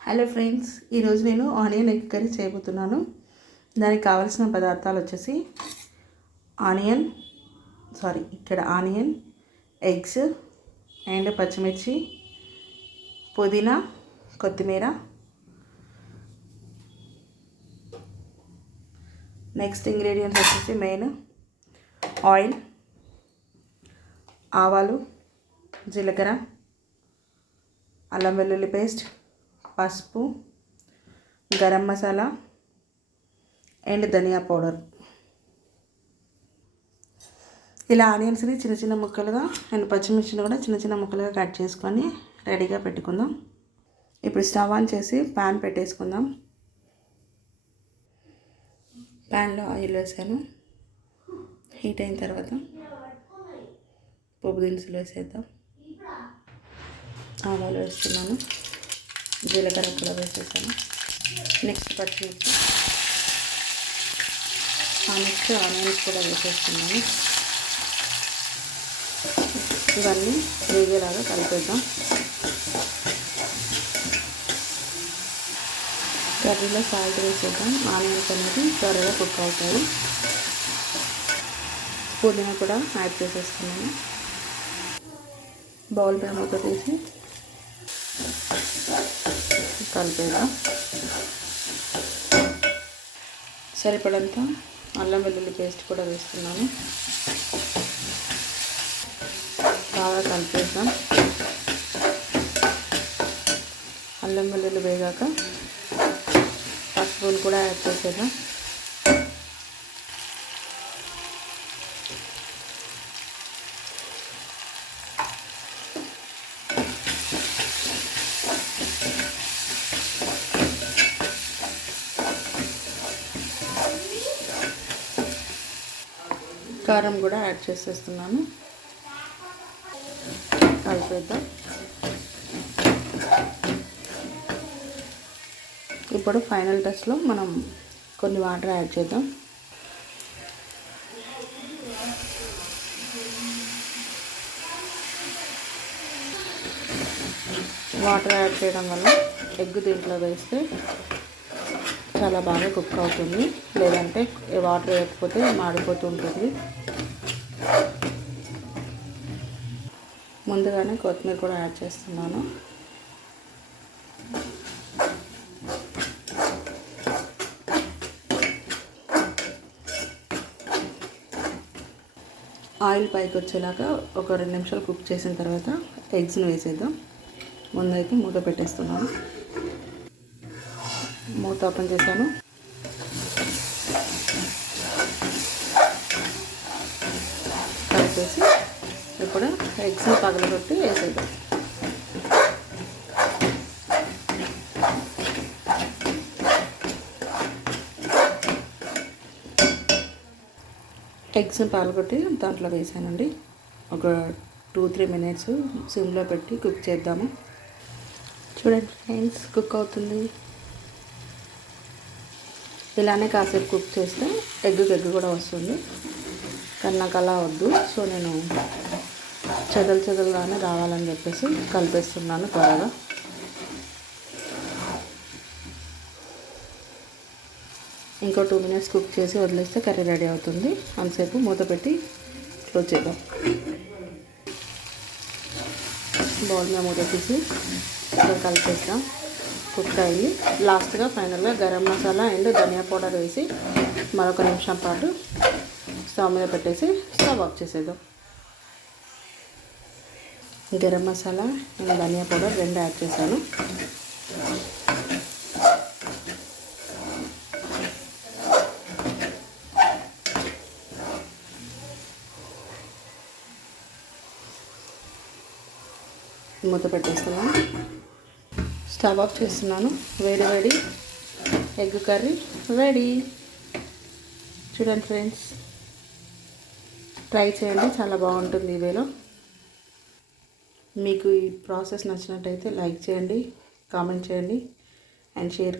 Hello friends, ఈరోజు నేను onion egg curry చేయబోతున్నాను. దానికి కావాల్సిన పదార్థాలు వచ్చేసి ఆనియన్, ఎగ్స్ అండ్ పచ్చిమిర్చి, పుదీనా, కొత్తిమీర. నెక్స్ట్ ఇంగ్రీడియంట్స్ వచ్చేసి మెయిన్ ఆయిల్, ఆవాలు, జీలకర్ర, అల్లం వెల్లుల్లి పేస్ట్, పసుపు, గరం మసాలా అండ్ ధనియా పౌడర్. ఇలా ఆనియన్స్ని చిన్న చిన్న ముక్కలుగా అండ్ పచ్చిమిర్చిని కూడా చిన్న చిన్న ముక్కలుగా కట్ చేసుకొని రెడీగా పెట్టుకుందాం. ఇప్పుడు స్టవ్ ఆన్ చేసి ప్యాన్ పెట్టేసుకుందాం. ప్యాన్లో ఆయిల్ వేసాను. హీట్ అయిన తర్వాత పోపు దినుసులు వేసేద్దాం. ఆవాలు వేస్తున్నాను, జీలకర్ర కూడా వేసేసాను. నెక్స్ట్ పచ్చిమిర్చి, నెక్స్ట్ ఆనియన్స్ కూడా వేసేస్తున్నాను. ఇవన్నీ వేగేలాగా కలిపేద్దాం. కర్రీలో సాల్ట్ వేసేద్దాం. ఆనియన్స్ అనేది త్వరగా కుక్ అవుతాయి. పుదీనా కూడా యాడ్ చేసేస్తున్నాను. బౌల్ పై మూత తీసి కలిపేద్దాం. సరిపడంత అల్లం వెల్లుల్లి పేస్ట్ కూడా వేస్తున్నాను. బాగా కలిపేద్దాం. అల్లం వెల్లుల్లి వేగాక పసుపును కూడా యాడ్ చేసేద్దాం. కారం కూడా యాడ్ చేసేస్తున్నాను. కలిపేద్దాం. ఇప్పుడు ఫైనల్ టచ్లో మనం కొన్ని వాటర్ యాడ్ చేద్దాం. వాటర్ యాడ్ చేయడం వల్ల ఎగ్ దీంట్లో వేస్తే చాలా బాగా కుక్ అవుతుంది. లేదంటే వాటర్ వేయకపోతే మాడిపోతూ ఉంటుంది. ముందుగానే కొత్తిమీర కూడా యాడ్ చేస్తున్నాను. ఆయిల్ పైకి వచ్చేలాగా ఒక 2 నిమిషాలు కుక్ చేసిన తర్వాత ఎగ్స్ని వేసేద్దాం. ముందైతే మూత పెట్టేస్తున్నాను. మూత ఓపెన్ చేశాను. కలిపేసి ఇప్పుడు ఎగ్స్ని పగలగొట్టి వేసేద్దాం. ఎగ్స్ని పగలగొట్టి దాంట్లో వేసానండి. ఒక 2-3 మినిట్స్ సిమ్లో పెట్టి కుక్ చేద్దాము. చూడండి ఫ్రెండ్స్, కుక్ అవుతుంది. ఇలానే కాసేపు కుక్ చేస్తే ఎగ్ కూడా వస్తుంది. కానీ నాకు అలా వద్దు. సో నేను చెదలుగానే రావాలని చెప్పేసి కలిపేస్తున్నాను త్వరగా. ఇంకో 2 మినిట్స్ కుక్ చేసి వదిలేస్తే కర్రీ రెడీ అవుతుంది. అంతసేపు మూత పెట్టి క్లోజ్ చేద్దాం. బౌల్ మీద మూత తీసి కలిపేస్తాం. కుక్ అయ్యి లాస్ట్గా ఫైనల్గా గరం మసాలా అండ్ ధనియా పౌడర్ వేసి మరొక నిమిషం పాటు స్టవ్ మీద పెట్టేసి స్టవ్ ఆఫ్ చేసేద్దాం. గరం మసాలా అండ్ ధనియా పౌడర్ 2 యాడ్ చేశాను. మూత పెట్టేస్తున్నాను. స్టవ్ ఆఫ్ చేస్తున్నాను. వేడి ఎగ్ కర్రీ రెడీ. చూడండి ఫ్రెండ్స్, ట్రై చేయండి, చాలా బాగుంటుంది ఈ వేలో. మీకు ఈ ప్రాసెస్ నచ్చినట్టయితే లైక్ చేయండి, కామెంట్ చేయండి అండ్ షేర్